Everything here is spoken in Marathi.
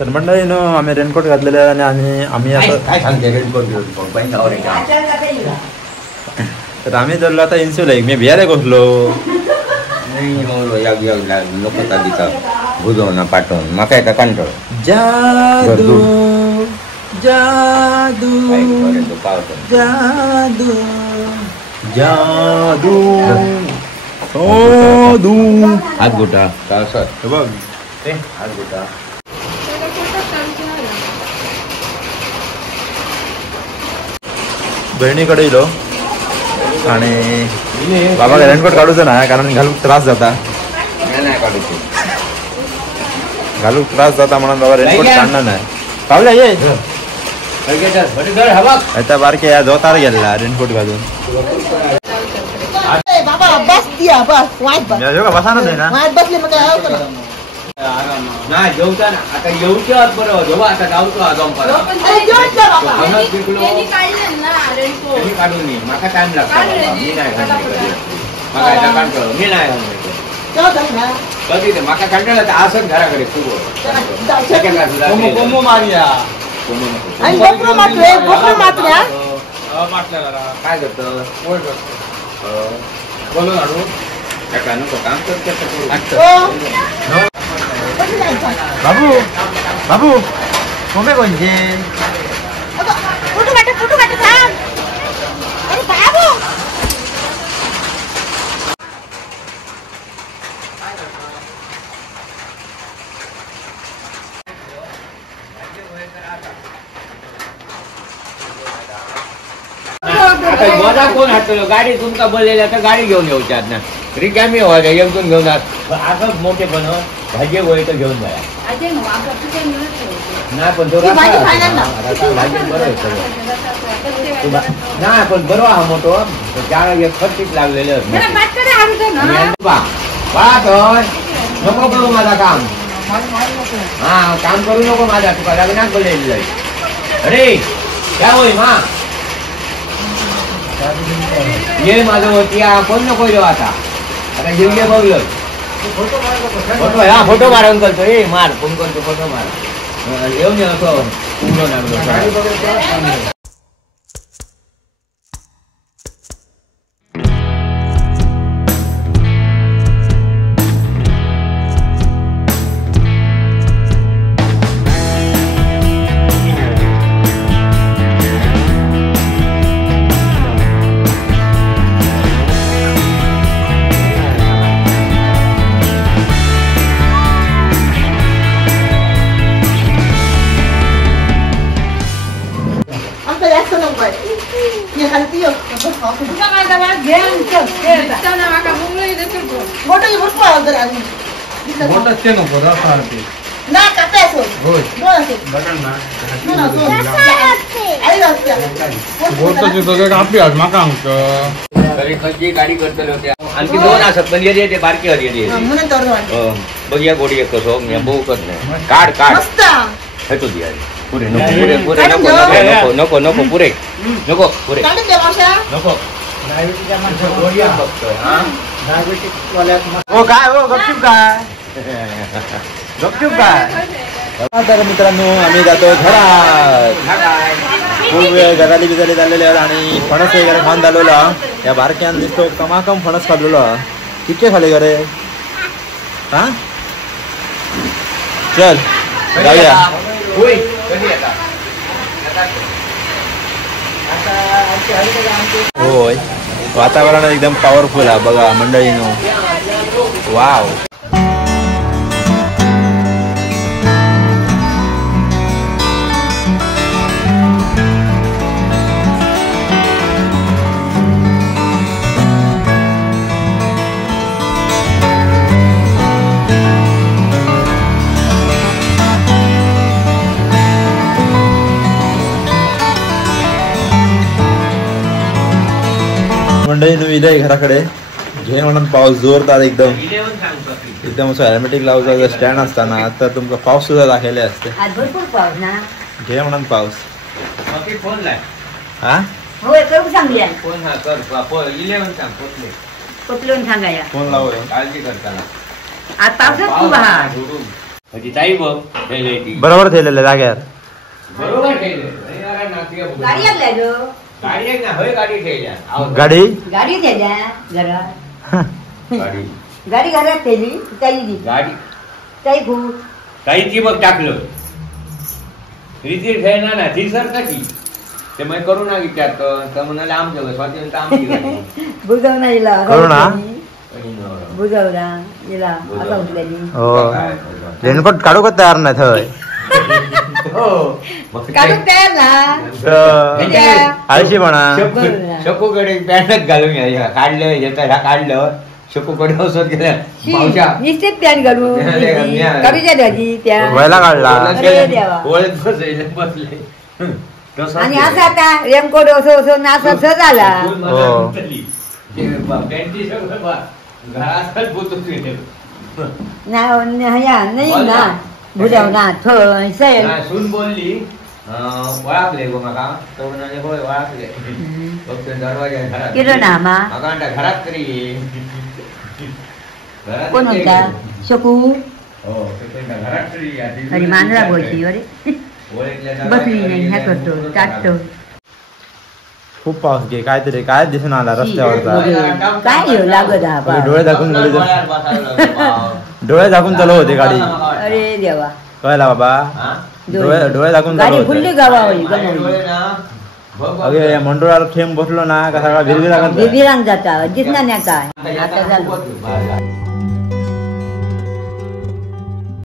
तर मंडळी नो आम्ही रेनकोट घातलेले आणि आम्ही असं तर आम्ही धरलो आता इन्सुला मी भियारे घोसलो लोक बुजवणं पाठवून मका एका कंटाळ जादू जादू जादू जादू जादू हात गोटा का सर बघ हात गोटा बहिणीकडे येलो आणि बाबा रेनकोट काढूचं ना कारण घालूक त्रास जाता नाही काढूचे घालूक त्रास जाता म्हणून बाबा रेनकोट काढणार नाही पावल्या ये आता बारके या जोतार गेला रेनकोट घालून बसा ना नाही जेवता ना आता येऊच्या बरोबर जेव्हा आता गावतो काढून मी माका टाइम लागतो मी नाही मी नाही कधी माका कंटाळा तर असं घराकडे खूप काय करत बोलून आडू नको काम बाबू बाबू मम्मी कोणचे मजा कोण हाटलो गाडी तुमका बोललेल्या तर गाडी घेऊन येऊच्या ना रिकामी व्हायला एकदून घेऊन असं मोठे पण भाजी वय तर घेऊन जाया नाही पण तो नाही पण बरोबर हा मोठो त्याला एक खर्चिक लागलेले नको करू माझा काम हा काम करू नको माझा तुका लग्नात बोललेली जाईल अरे काय होई मा ये माझं होती कोण नको येऊ आता घेऊन ये बघलं फोटो हा फोटो मारून करतो ए मार फोन करतो फोटो मार येऊन ये असं गाडी करतले होते आणखी दोन असत पण येते ते बारकी हरी बघूया गोडी एक कसो बघू करत नाही काढ काढ हेतो दिया पुरे नको पुरे पुरे नको नको नको पुरे नको पुरे नको हो काय हो गपचूप काय गपचूप काय तर मित्रांनो आम्ही जातो घरात खूप वेळ घराली बिजाली चाललेले आणि फणस वगैरे खाऊन झालेला या बारक्यान दिसतो कमाकम फणस खाल्लेलो किती खाले घरे हा चल जाऊया होय वातावरण एकदम पॉवरफुल आहे बघा मंडळीनो वाव मंडळी विलय घराकडे घे म्हणून पाऊस जोरदार एकदम एकदम असं हेल्मेटिक लावचा स्टँड असताना तर तुमका पाऊस सुद्धा दाखवले असते घे म्हणून पाऊस हा फोन लावूया काळजी करताना ती ताई बघ ठेवली ती बरोबर ठेवलेल्या जाग्यावर बरोबर ठेवले गाडी आहे ना होय गाडी ठेवल्या गाडी गाडी ठेवल्या घरात गाडी गाडी घरात ठेवली ताई गाडी ताई खूप ताई ती बघ टाकलं रीती ठेवणार ना ती सर कशी ते मग करू ना विचारत तर म्हणाले आमच्या स्वातंत्र्य आमची गाडी बुजवणा हिला करू ना बुजवला हिला आता उठलेली हो रेनकोट काढू का तयार नाही थंय काढून तयार ना आळशी म्हणा शकूकडे पॅन्टच घालून घ्या काढलं येतं ह्या काढलं शकूकडे असत गेल्या निश्चित पॅन्ट घालून करूच्या द्याची त्या व्हायला काढला ओळख बसले आणि असं आता रेमकोट असं असं नाच असं झाला नाही ना बुजवना सून बोलली ओळखले गो माका तो म्हणाले होय ओळखले फक्त दरवाजा केलं ना मा घरात तरी कोण होता शकू हो घरात तरी अरे मांजरा बोलची अरे बसली नाही ह्या करतो टाकतो खूप पाऊस घे काहीतरी काय दिसून आला रस्त्यावरचा काय येऊ लागत हा डोळे झाकून डोळे झाकून चालू होते गाडी अरे देवा कळला बाबा डोळे झाकून चालू गाडी फुलली गावावळी अगे मंडोळाला थेंब बसलो ना का सगळा भिरभिरांग भिरभिरांग जाता दिसणार नाही काय आता झालं